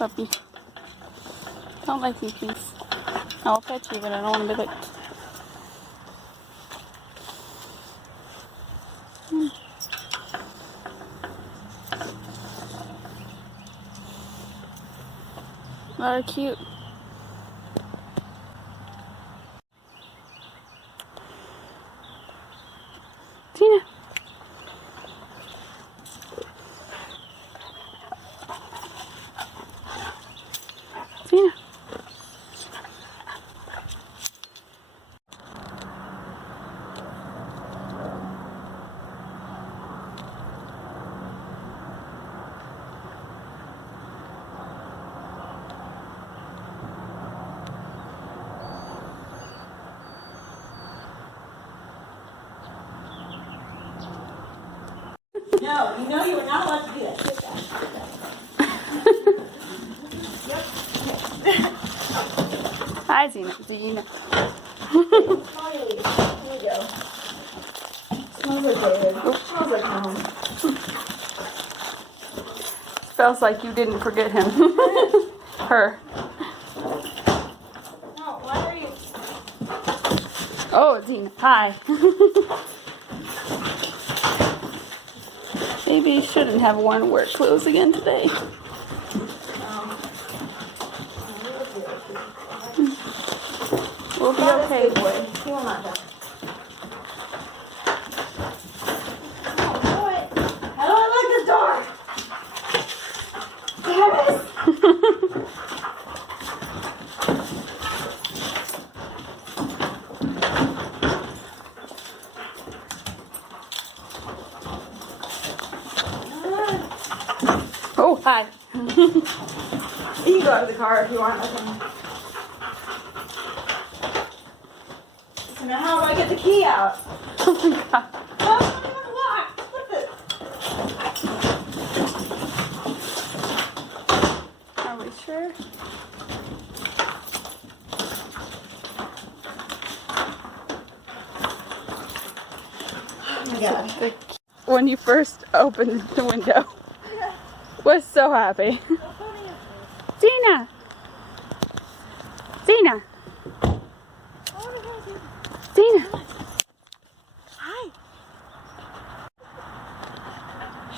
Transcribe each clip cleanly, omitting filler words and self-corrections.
puppy. Don't like me, please. I'll pet you, but I don't want to be licked. Very cute. Xena. Xena. No, you know you were not allowed to do that. Sit down. Hi, Xena. Xena. Finally, here we go. Smells like David. Smells like home. Smells like you didn't forget him. Her. No, why are you? Oh, Xena. Hi. Maybe you shouldn't have worn work clothes again today. We'll be okay, boy. He will not die. How do I lock this door? Travis! Oh, hi. You can go out of the car if you want. Okay. So now how do I get the key out? Oh my god. Oh, it's not locked. Flip it. Are we sure? Oh my god. When you first opened the window, was so happy. Xena! Xena! Xena! Hi.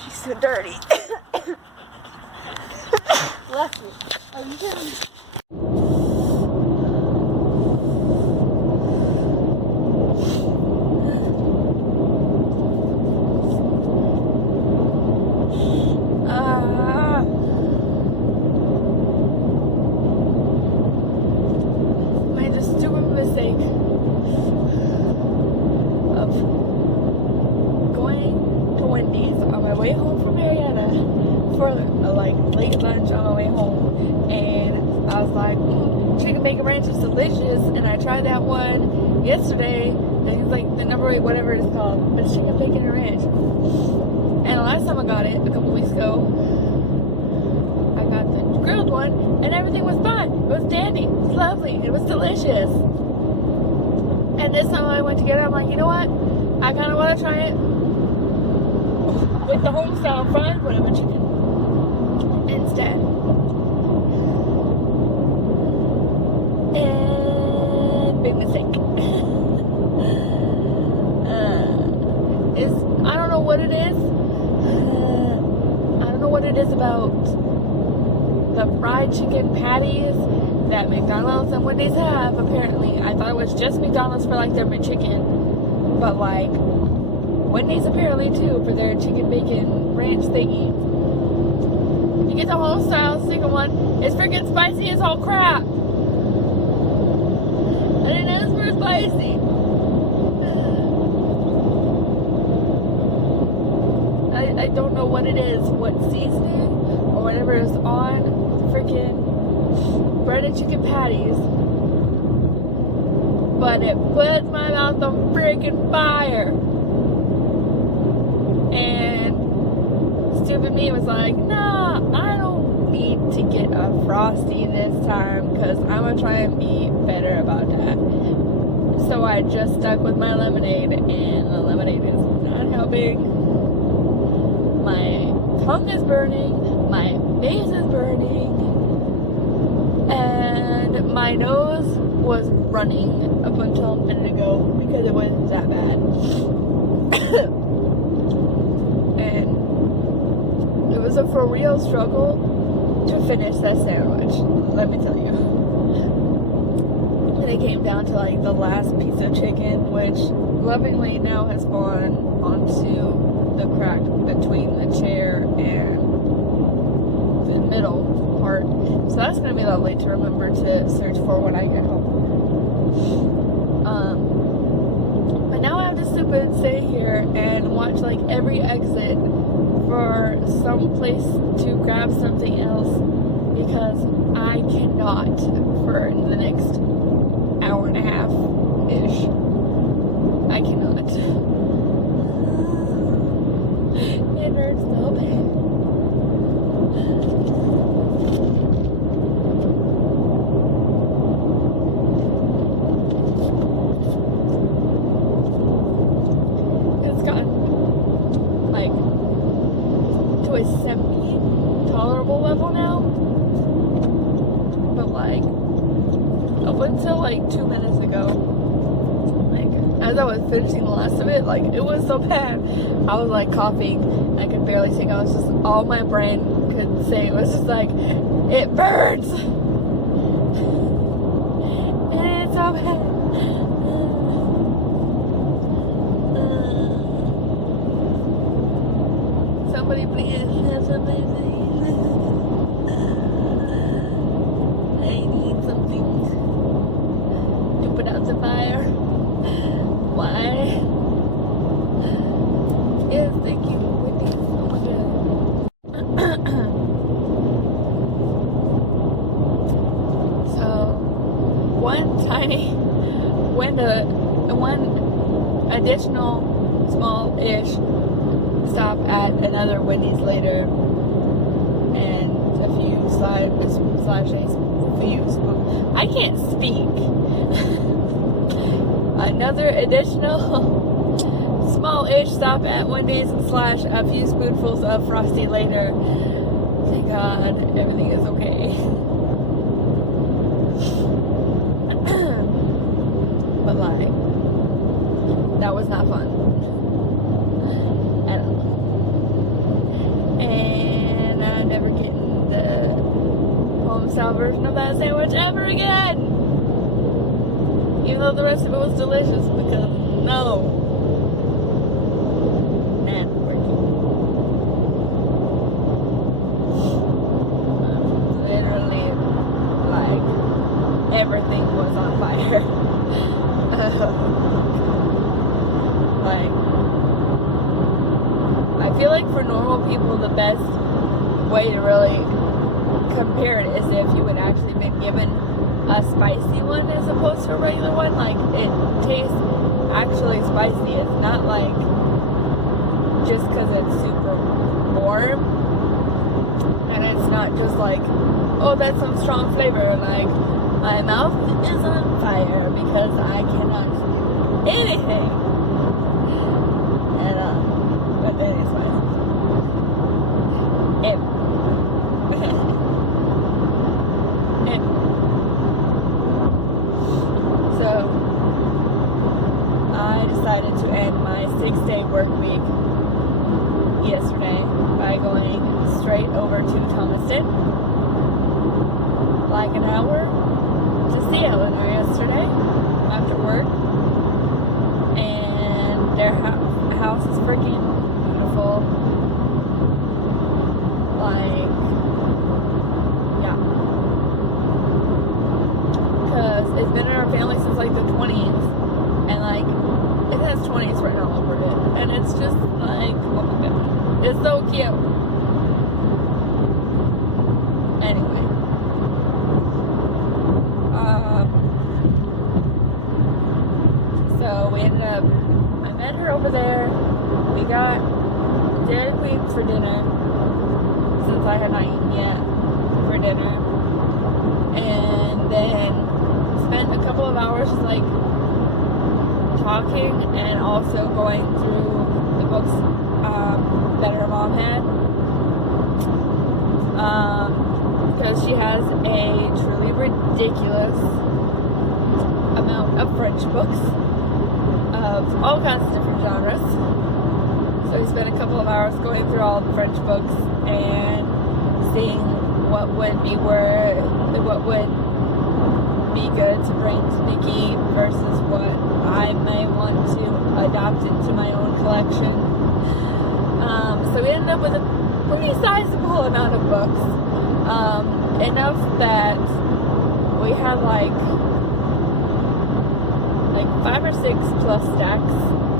She's so dirty. Bless you. Oh, you can. Made a stupid mistake of going to Wendy's on my way home from Marietta for like late lunch on my way home, and I was like, chicken bacon ranch is delicious, and I tried that one yesterday, and it's like the number 8 whatever it's called, but it's chicken bacon and ranch. And the last time I got it a couple weeks ago, I got the grilled one, and everything was fine. It was dandy. It was lovely. It was delicious. And this time I went to get it, I'm like, you know what? I kind of want to try it with the homestyle fried whatever chicken instead. And big mistake. I don't know what it is. I don't know what it is about the fried chicken patties that McDonald's and Wendy's have, apparently. I thought it was just McDonald's for like their McChicken, but like Wendy's apparently too for their chicken bacon ranch thingy. You get the whole style chicken one, it's freaking spicy as all crap. I didn't ask for spicy. I don't know what it is, what seasoning or whatever is on freaking breaded chicken patties, but it puts my mouth on freaking fire. And stupid me was like, nah, I don't need to get a Frosty this time because I'm gonna try and be better about that. So I just stuck with my lemonade, and the lemonade is not helping. My tongue is burning, my face is burning, and my nose was running up until a minute ago because it wasn't that bad. And it was a for real struggle to finish that sandwich, let me tell you. And it came down to like the last piece of chicken, which lovingly now has gone onto the crack between the chair and the middle part. So that's going to be lovely to remember to search for when I get home. But now I have to stay here and watch like every exit for some place to grab something else because I cannot for the next hour and a half ish. I cannot. It hurts so bad. It's gotten like to a semi-tolerable level now, but like up until like 2 minutes ago, like as I was finishing the last of it, like it was so bad. I was like coughing. I could barely sing. I was just, all my brain could say was just like, it burns. And it's so bad. Somebody please, somebody please. I need something to put out the fire. Why? Yes, thank you, Wendy. Oh my god. So, one additional small-ish stop at another Wendy's later, and a few I can't speak. Another additional small-ish stop at Wendy's / a few spoonfuls of Frosty later. Thank God everything is okay. But like, that was not fun at all. And I'm never getting the homestyle version of that sandwich ever again. Even though the rest of it was delicious, because no. Not working. Literally, like, everything was on fire. Like, I feel like for normal people, the best way to really compare it is if you had actually been given a spicy one as opposed to a regular one. Like, it tastes actually spicy. It's not like just because it's super warm, and it's not just like, oh, that's some strong flavor. Like, my mouth is on fire because I cannot do anything. And but then it's fine. So I decided to end my 6-day work week yesterday by going straight over to Thomaston, like an hour, to see Elinor yesterday after work. And their house is freaking beautiful. Like, yeah. Because it's been in our family since like the 20s. And like, it has 20s written all over it. And it's just like, oh my god. It's so cute. Anyway. So we ended up, I met her over there. We got Dairy Queen for dinner, since I had not eaten yet for dinner. And then spent a couple of hours like talking and also going through the books that her mom had. because she has a truly ridiculous amount of French books of all kinds of different genres. So we spent a couple of hours going through all the French books and seeing what would be good to bring to Nikki versus what I may want to adopt into my own collection. So we ended up with a pretty sizable amount of books. Enough that we had like 5 or 6 plus stacks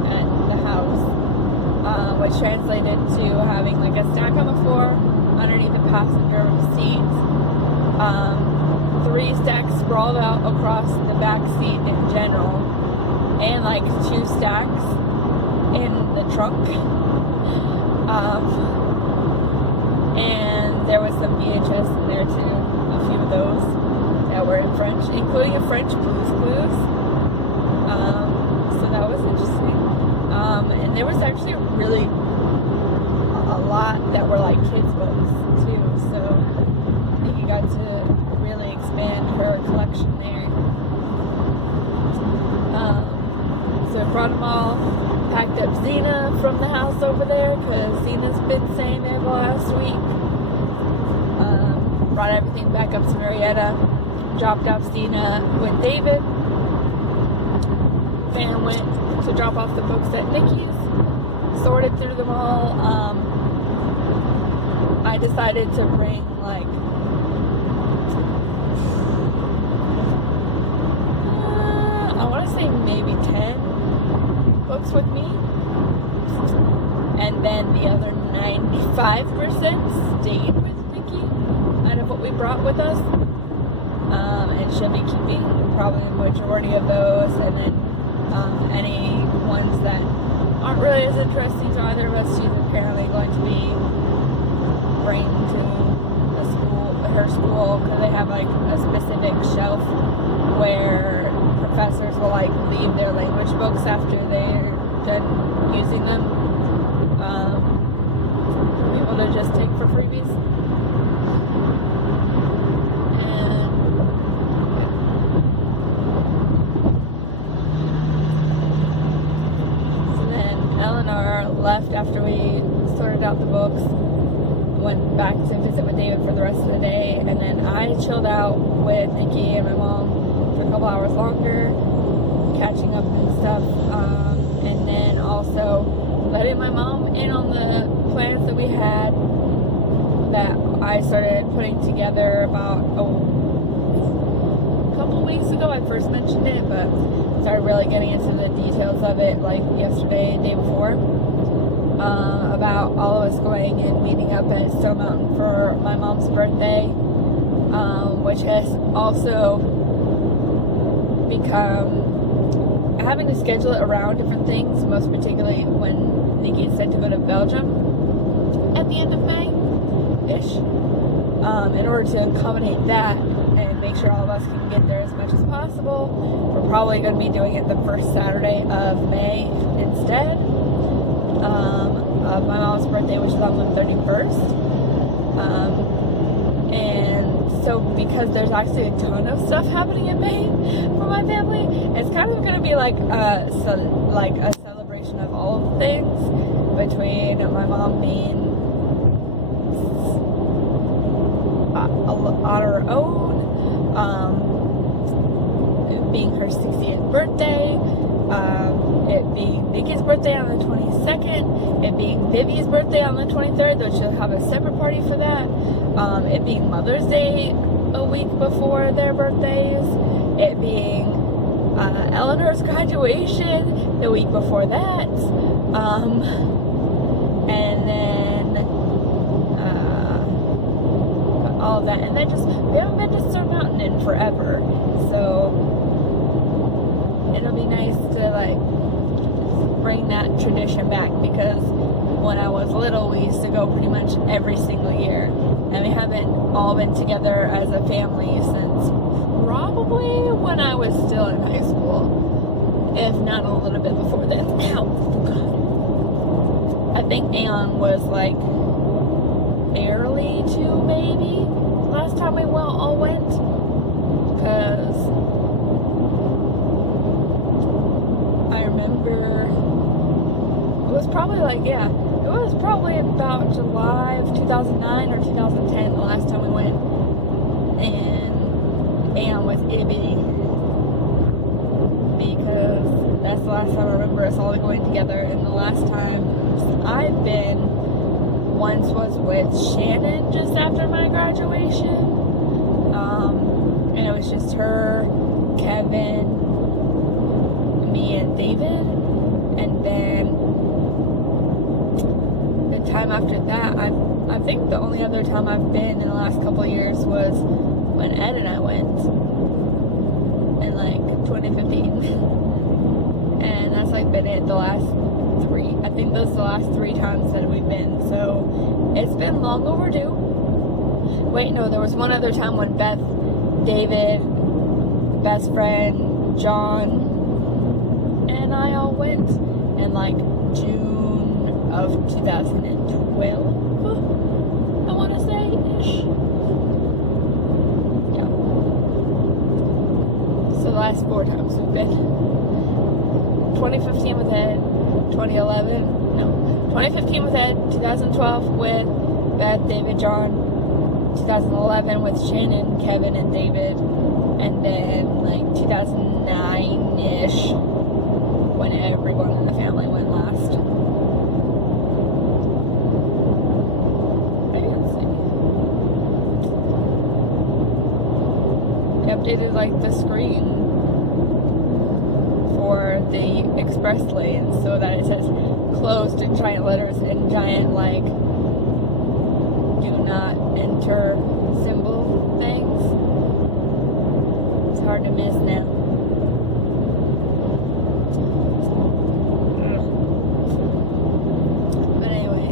at the house, which translated to having like a stack on the floor underneath the passenger seat, 3 stacks sprawled out across the back seat in general, and like 2 stacks in the trunk. And there was some VHS in there too, a few of those that were in French, including a French Blues Clues. So that was interesting. And there was actually really a lot that were like kids' books too, so Nikki got to really expand her collection there. So I brought them all, packed up Xena from the house over there because Xena's been saying there the last week. Brought everything back up to Marietta, dropped off Xena with David, and went to drop off the books at Nikki's, sorted through them all. I decided to bring like I want to say maybe 10 books with me, and then the other 95% stayed with Nikki out of what we brought with us, and she'll be keeping probably the majority of those, and then any ones that aren't really as interesting to either of us, she's apparently going to be bringing to her school, because they have like a specific shelf where professors will like leave their language books after they're done using them, for people to just take for freebies. And so then Elinor left after we sorted out the books, went back to visit with David for the rest of the day, and then I chilled out with Nikki and my mom for a couple hours longer, catching up and stuff, and then also letting my mom in on the plans that we had that I started putting together about a couple weeks ago. I first mentioned it, but started really getting into the details of it like yesterday and the day before, about all of us going and meeting up at Stone Mountain for my mom's birthday, which has also become having to schedule it around different things, most particularly when Nikki is set to go to Belgium at the end of May-ish, in order to accommodate that and make sure all of us can get there as much as possible. We're probably going to be doing it the first Saturday of May instead of my mom's birthday, which is on the 31st. And so because there's actually a ton of stuff happening in May for my family, it's kind of going to be like a celebration of all of the things, between my mom being on her own, being her 60th birthday, it being Nikki's birthday on the 22nd, it being Vivi's birthday on the 23rd, though she'll have a separate party for that, it being Mother's Day a week before their birthdays, it being Elinor's graduation the week before that, and then all of that, and then just, we haven't been to Stone Mountain in forever, so it'll be nice to like bring that tradition back, because when I was little we used to go pretty much every single year, and we haven't all been together as a family since probably when I was still in high school, if not a little bit before then. Ow, God. I think Aeon was like early 2 maybe, last time we all went, because I remember it was probably about July of 2009 or 2010 the last time we went, and Anne was itty because that's the last time I remember us all going together. And the last time I've been once was with Shannon just after my graduation, and it was just her, Kevin, me, and David. And then the time after that, I think the only other time I've been in the last couple of years was when Ed and I went in like 2015. And that's like been it the last 3. I think those are the last 3 times that we've been. So it's been long overdue. Wait, no, there was one other time when Beth, David, best friend, John, and I all went in like June of 2012, I want to say, ish. Yeah. So the last 4 times we've been. 2015 with Ed, 2015 with Ed, 2012 with Beth, David, John, 2011 with Shannon, Kevin, and David, and then like 2009-ish when everyone in the family went last. I updated like the screen for the express lane so that it says closed in giant letters and giant like do not enter symbol things. It's hard to miss now. But anyway,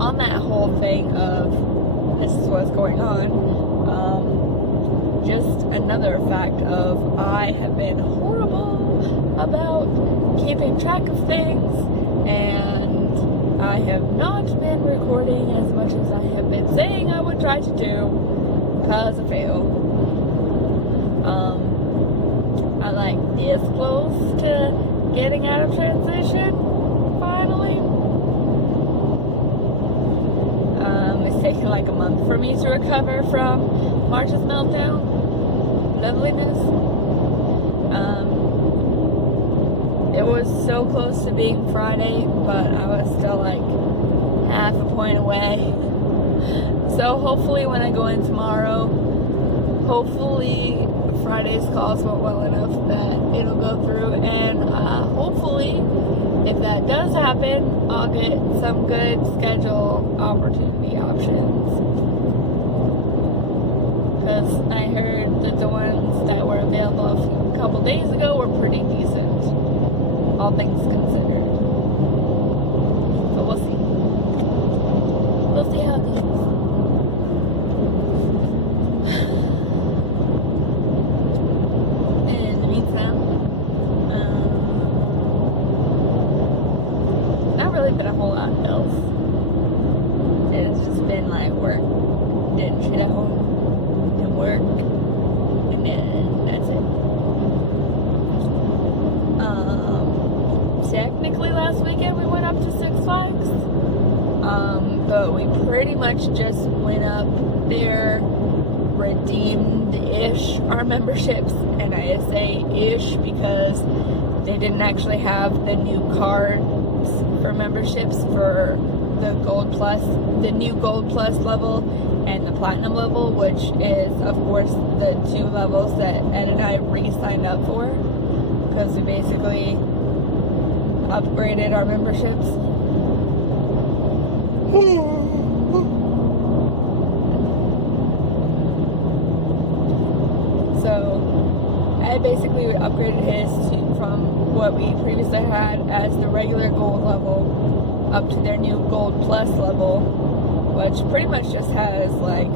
on that whole thing of this is what's going on, just another fact of I have been horrible about keeping track of things, and I have not been recording as much as I have been saying I would try to do because I failed. I like this close to getting out of transition, finally. It's taken like a month for me to recover from March's meltdown. Loveliness. It was so close to being Friday, but I was still like half a point away. So hopefully when I go in tomorrow, hopefully Friday's calls went well enough that it'll go through, and hopefully if that does happen, I'll get some good schedule opportunity options. Because I heard that the ones that were available a couple days ago were pretty decent, all things considered. But we'll see. We'll see how it goes. In the meantime, not really been a whole lot else. It's just been like work, did shit at home, and work, and then that's it. Technically last weekend we went up to Six Flags, but we pretty much just went up there, redeemed-ish our memberships, and I say ish because they didn't actually have the new cards for memberships for the Gold Plus, the new Gold Plus level and the Platinum level, which is of course the 2 levels that Ed and I re-signed up for, because we basically upgraded our memberships. So Ed basically upgraded his from what we previously had as the regular gold level up to their new Gold Plus level, which pretty much just has like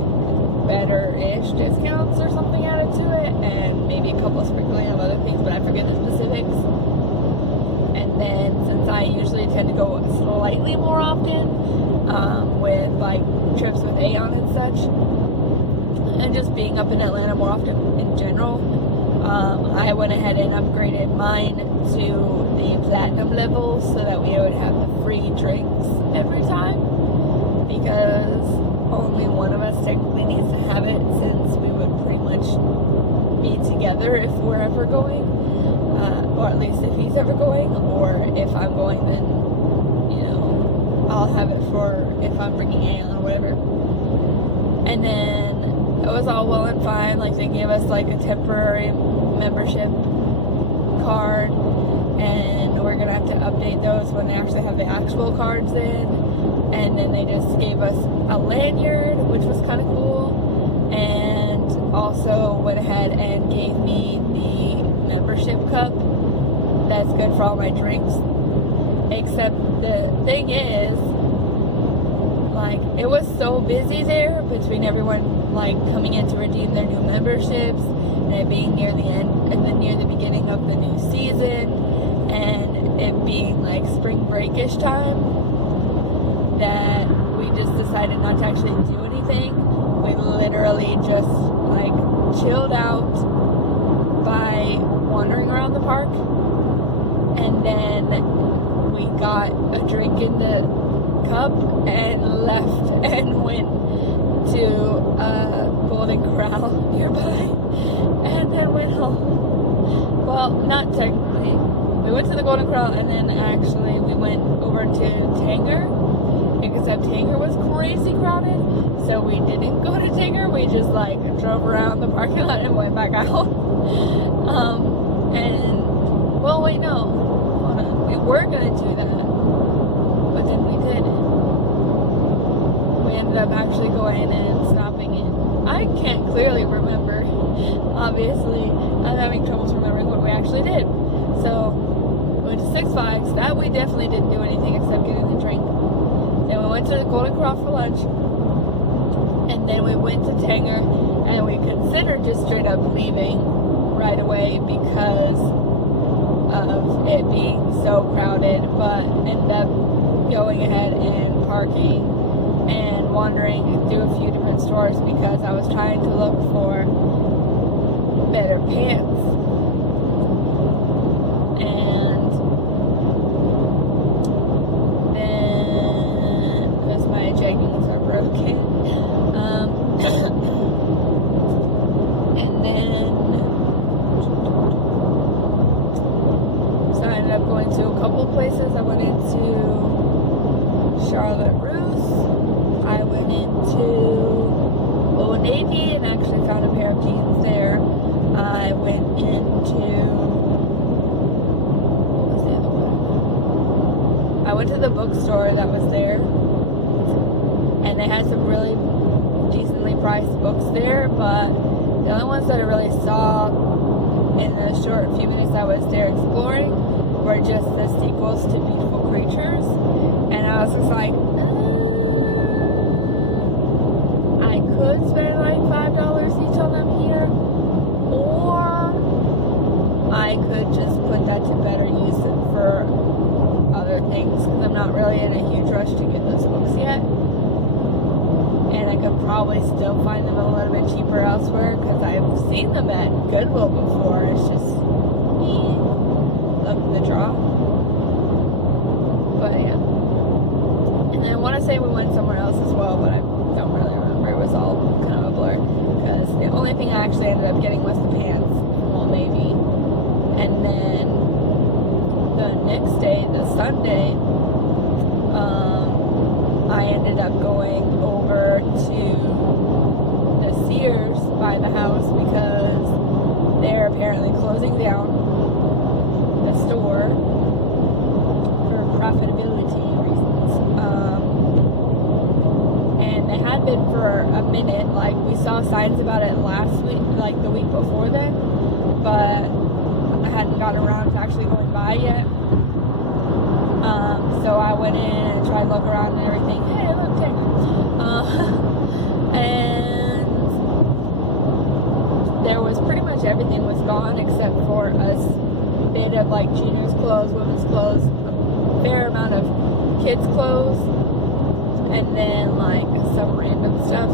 better-ish discounts or something added to it, and maybe a couple of sprinkling of other things, but I forget the specifics. And then since I usually tend to go slightly more often, with like trips with Aeon and such, and just being up in Atlanta more often in general, I went ahead and upgraded mine to the platinum level so that we would have the free drinks every time, because only one of us technically needs to have it, since we would pretty much be together if we're ever going, or at least if he's ever going, or if I'm going, then, you know, I'll have it for if I'm bringing Aeon or whatever. And then it was all well and fine. Like, they gave us like a temporary membership card, and we're gonna have to update those when they actually have the actual cards in. And then they just gave us a lanyard, which was kind of cool, and also went ahead and gave me the membership cup that's good for all my drinks. Except the thing is, like, it was so busy there between everyone like coming in to redeem their new memberships, and it being near the end and then near the beginning of the new season, and it being like spring breakish time, that we just decided not to actually do anything. We literally just like chilled out by wandering around the park, and then we got a drink in the cup and left and went to Golden Corral nearby, and then went home. Well, not technically. We went to the Golden Corral, and then actually we went over to Tanger, except Tanger was crazy crowded, so we didn't go to Tanger. We just like drove around the parking lot and went back out. And well, wait, no, hold on. We were gonna do that, but then we didn't. We ended up actually going and stopping in. I can't clearly remember. Obviously, I'm having trouble remembering what we actually did. So we went to Six Flags. That we definitely didn't do anything except getting the drink. Then we went to the Golden Corral for lunch, and then we went to Tanger, and we considered just straight up leaving right away because of it being so crowded, but ended up going ahead and parking and wandering through a few different stores because I was trying to look for better pants. And then, because my jeggings are broken, and then, so I ended up going to a couple places. I went into Charlotte Russe, I went into Old Navy and actually found a pair of jeans there. I went into, what was the other one? I went to the bookstore that was there, and they had some really decently priced books there, but the only ones that I really saw in the short few minutes I was there exploring were just the sequels to Beautiful Creatures, and I was just like, I could spend like $5 each on them here, or I could just put that to better use for other things, because I'm not really in a huge rush to get those books yet, and I could probably still find them a little bit cheaper elsewhere, because I've seen them at Goodwill before. It's just luck of the draw. But yeah, and I want to say we went somewhere else as well, but I don't really remember. It was all kind of a blur, because the only thing I actually ended up getting was the pants from Old Navy. And then the next day, the Sunday, I ended up going over to the Sears by the house because they're apparently closing down the store for profitability reasons. And they had been for a minute. Like, we saw signs about it last week, like the week before then, but I hadn't gotten around to actually going by yet. So I went in and tried to look around and everything. Hey, look, Tanger. And there was pretty much everything was gone except for a bit of like juniors clothes, women's clothes, a fair amount of kids clothes, and then like some random stuff,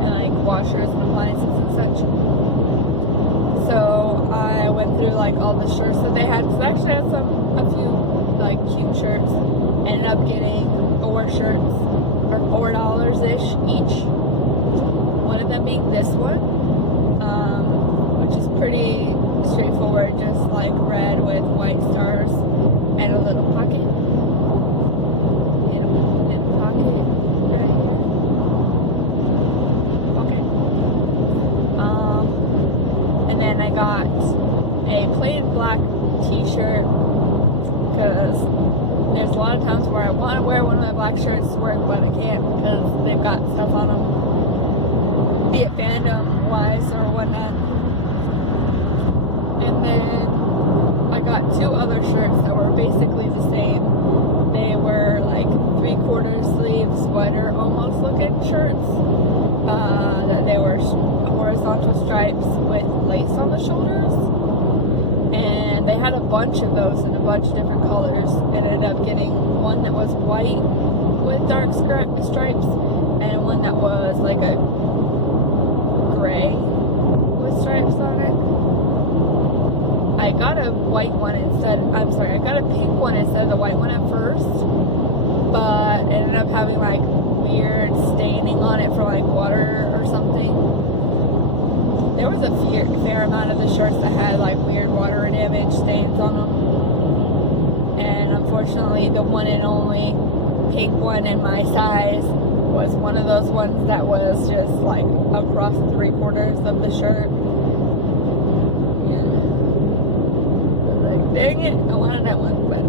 and like washers and appliances and such. So I went through like all the shirts that they had, because I actually had a few like cute shirts. Ended up getting 4 shirts for $4-ish each. One of them being this one, which is pretty straightforward, just like red with white stars and a little pocket. Little pocket right here. Okay. And then I got a plain black t-shirt, because there's a lot of times where I want to wear one of my black shirts to work, but I can't because they've got stuff on them, be it fandom wise or whatnot. And then I got 2 other shirts that were basically the same. They were like 3/4 sleeve sweater almost looking shirts. That they were horizontal stripes with lace on the shoulders. And they had a bunch of those in a bunch of different colors. Ended up getting one that was white with dark stripes, and one that was like a gray with stripes on it. I got a white one instead. I'm sorry, I got a pink one instead of the white one at first, but it ended up having like weird staining on it from like water or something. There was a fair amount of the shirts that had like weird water damage stains on them, and unfortunately the one and only pink one in my size was one of those ones that was just like across 3/4 of the shirt. Yeah, I was like, dang it, I wanted that one, but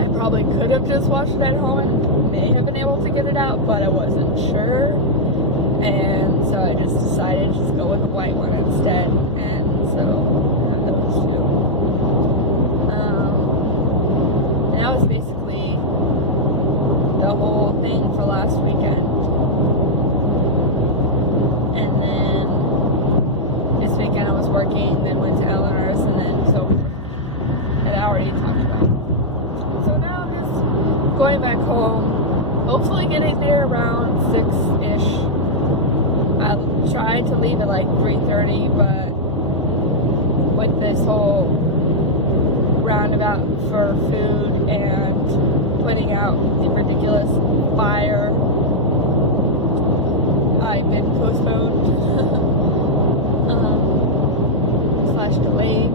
I probably could have just washed it at home and may have been able to get it out, but I wasn't sure, and so I just decided to just go with the white one instead, and so those 2. And that was basically the whole thing for last weekend. And then this weekend I was working, then went to Elinor's, and then so forth. And I already talked about it. So now I'm just going back home. Hopefully getting there around 6-ish. I tried to leave at like 3:30, but with this whole roundabout for food and putting out the ridiculous fire, I've been postponed / delayed.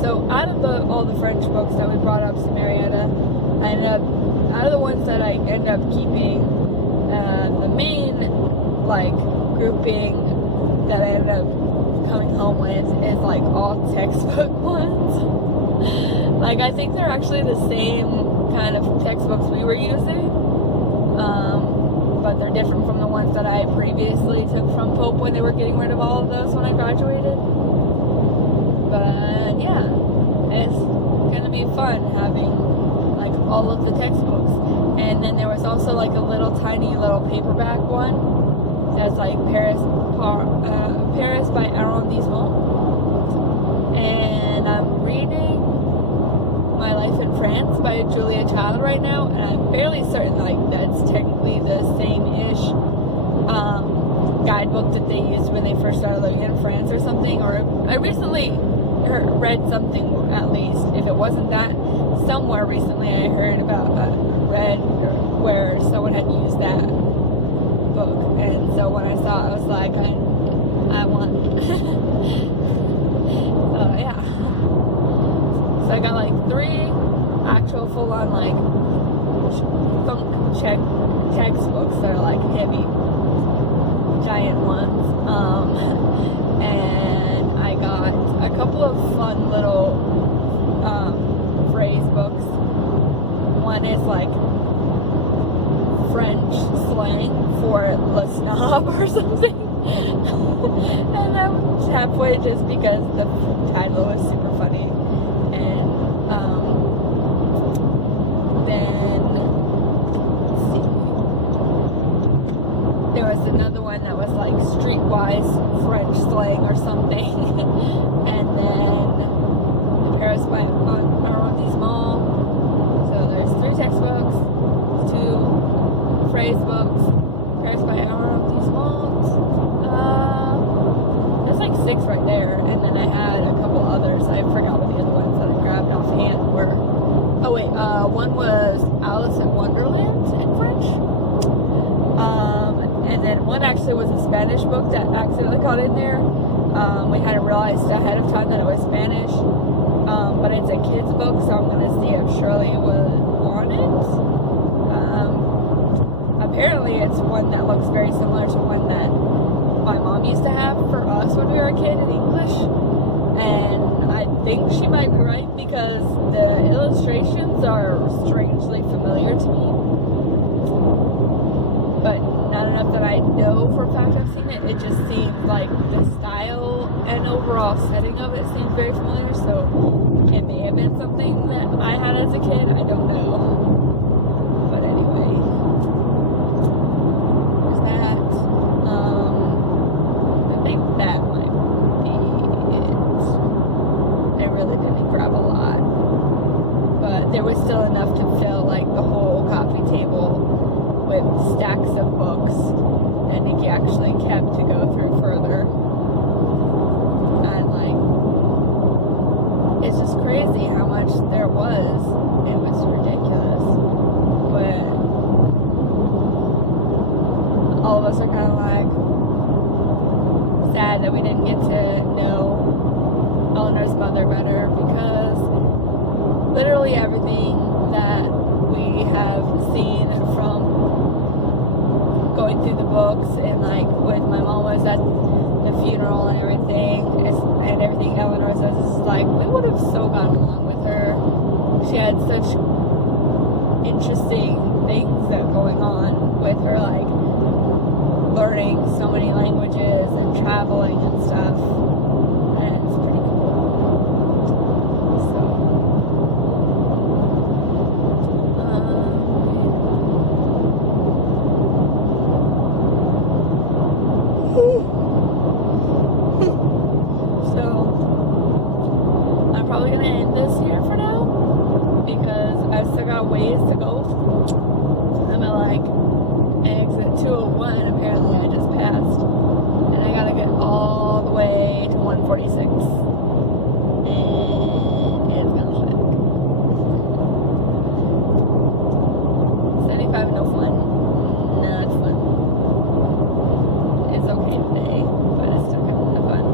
So out of all the French books that we brought up to Marietta, I ended up, out of the ones that I ended up keeping, the main like grouping that I ended up coming home with is like all textbook ones. Like I think they're actually the same kind of textbooks we were using, but they're different from the ones that I previously took from Pope when they were getting rid of all of those when I graduated. But yeah, it's gonna be fun having like all of the textbooks. And then there was also like a little tiny little paperback one that's like Paris by Arrondissement. And I'm reading My Life in France by Julia Child right now, and I'm fairly certain like that's technically the same-ish guidebook that they used when they first started living in France or something. Or I recently read something, at least if it wasn't that, somewhere recently I heard about read where someone had used that book, and so when I saw it I was like, I want yeah, so I got like 3 actual full-on like thunk textbooks that are like heavy giant ones, and I got a couple of fun little phrase books. One is like French slang for le snob or something. And I was halfway just because the title was super funny. And then let's see, there was another one that was like streetwise wise French slang or something. And then Paris by arrondissement. So there's 3 textbooks, 2 phrase books, Paris by arrondissement. There's like 6 right there, and then I had a couple others. I forgot what the other ones that I grabbed offhand were. Oh wait, one was Alice in Wonderland in French. And then one actually was a Spanish book that accidentally got in there. We hadn't realized ahead of time that it was Spanish. But it's a kid's book, so I'm gonna see if Shirley would want it. Apparently it's one that looks very similar to one that my mom used to have for us when we were a kid in English. And I think she might be right because the illustrations are strangely familiar to me. But not enough that I know for a fact I've seen it. It just seems like the style and overall setting of it seems very familiar, so it may have been something that I had as a kid. I don't know. But anyway, there's that. I think that might be it. I really didn't grab a lot, but there was still enough to fill like the whole coffee table with stacks of books that Nikki actually kept to go through further. And like, it's just crazy how much there was. It was ridiculous. But all of us are kind of like sad that we didn't get to know Eleanor's mother better, because literally everything that we have seen from going through the books and like with my mom was at the funeral and everything Eleanor says is like, we would have so gotten along with her. She had such interesting things that going on with her, like learning so many languages and traveling and stuff, and it's pretty cool. Ways to go. I'm at like exit 201 apparently I just passed, and I gotta get all the way to 146, and it's gonna suck. 75 no fun, not fun. It's okay today, but it's still kind of fun.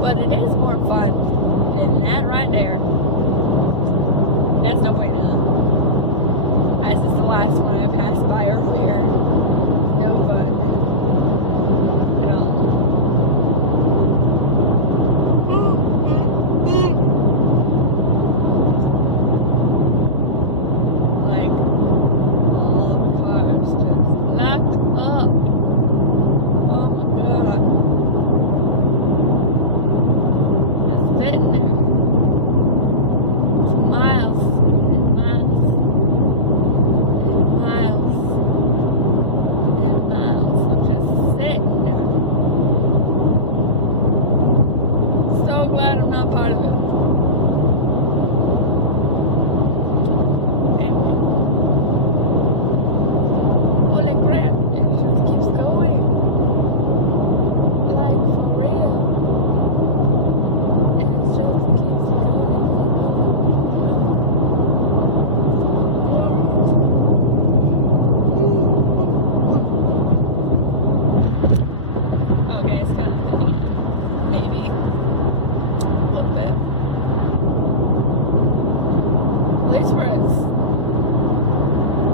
But it is more fun than that right there. That's no point now. As is the last one I passed by earlier. No fun at all. Like, all the cars just locked up. Oh my god. Just sitting there. For miles and miles. Glad I'm not part of it. Anyway. Holy crap, it just keeps going. Like, for real. It just keeps going. Okay, it's kind of funny. Maybe. Place where it's,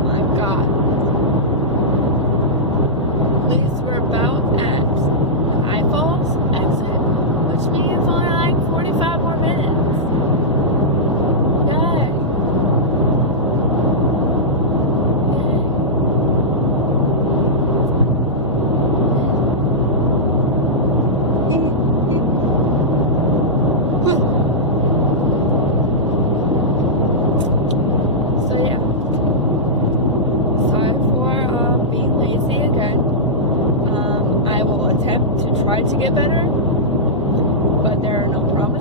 my god, at least we're about at High Falls exit, which means only like 45 more minutes. Yay. Sorry for being lazy again. I will attempt to try to get better, but there are no promises.